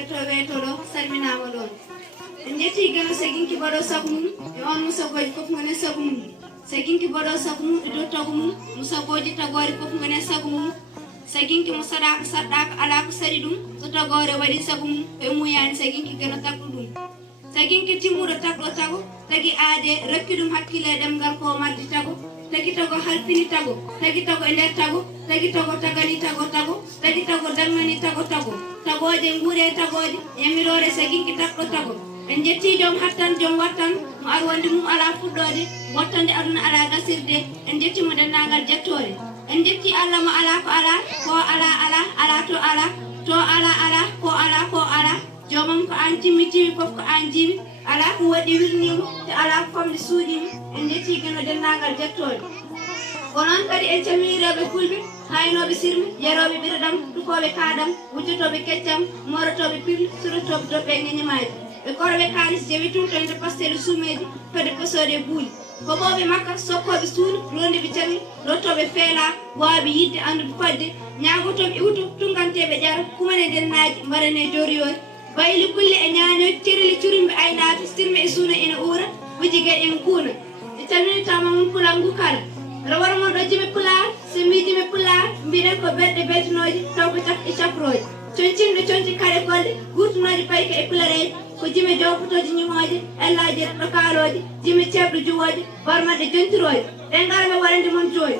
werto weetoɗo salminama ɗon en jetti geno saginki baɗo sago mum e on musagoji fof gone sago mum saginki baɗo sago mum e dow tago mum musagoji tagore fof gone sago mum saginki mo saɗaka saɗɗaka ala ko saɗi ɗum so tagore waɗi sago mum e muyani saginki geno tagɗo ɗum saginki timmuɗo tagɗo tago tagui aade rokki ɗum hakkille ɗemgal ko mardi tago tagi tago halfini tago tagi tago e nder tago tagi tago tagani tago tagi tago dammani tago tagoje nguure tagoje yamirore saginki tagɗo tago en jetti joom hattan joom wattan mo ar wonde mum ala fuɗɗode wottande aduna ala gasirde en jetti mo dendagal jettore en jetti Allah mo ala ko ala ko ala to ala ko ala ko ala jomam ko an timmitiwi fof ko an jimi ala ko waɗi wirnimo te ala ko famde suuɗimi en jetti geno dendagal jettore ko noon kadi en calminireɓe fulɓe haynoɓe sirmi yaroɓe ɓiɗaɗam dukoɓe kaɗam wujjotoɓe keccam morotoɓe pirli surotoɓe doɓɓe ŋeñimaji ɓe koroɓe kalis jewi tumtoyde pastele suumeji fede posode buuli ko ɓoɓe makka sokkoɓe suudu rondeɓe cagli lottoɓe feela wawaɓe yidde andude fadde ñagotoɓe iwto tunganteɓe ƴara kumane dennaji mbarane joriyori bayli kulle e ñañoji cirili curimɓe aynaaɓe sirme e suuna ina uura wujigue en kuuna e calminitama mum pulal ngu kala rawara mon ɗo jimi pular so mbi jimi pular mbiɗen ko ɓerɗe betinoje taw ko cak e cafroje concinɗo conci kare golde gurtunoje payke e pulareji ko jimi jowpotoje ñimoje ellaji ɗo kaaloje jimi ceɓɗo juwoje barmaɗe jontiroje ɗen ngaraɓe waɗande mon joni